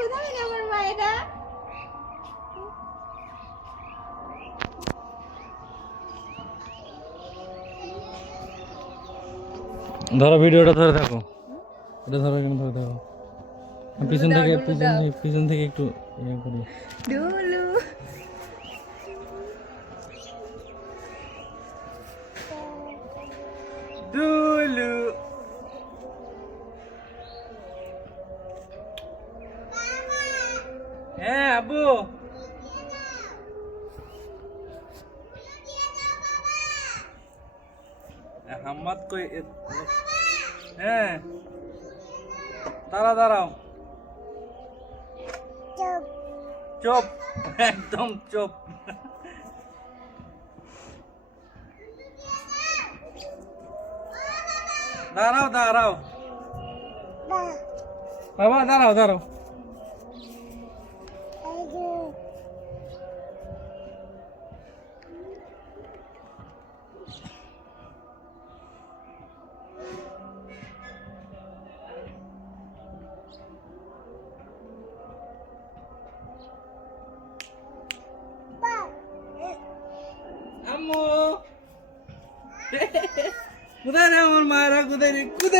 কোথায় আমার মায়েরা? ধরো ভিডিওটা ধরে থাকো, এটা ধরো, এখানে ধরে থাকো। পিছন থেকে একটু ইয়ে করি। ডুলু ডুলু হ্যাঁ আব্বু, হাম্মাদ কই? হ্যাঁ দাঁড়াও দাঁড়াও, চুপ, একদম চুপ। দাঁড়াও দাঁড়াও বাবা, দাঁড়াও দাঁড়াও। আম্মু কোথায় রে আমার মায়েরা, কোথায় রে, কোথায়?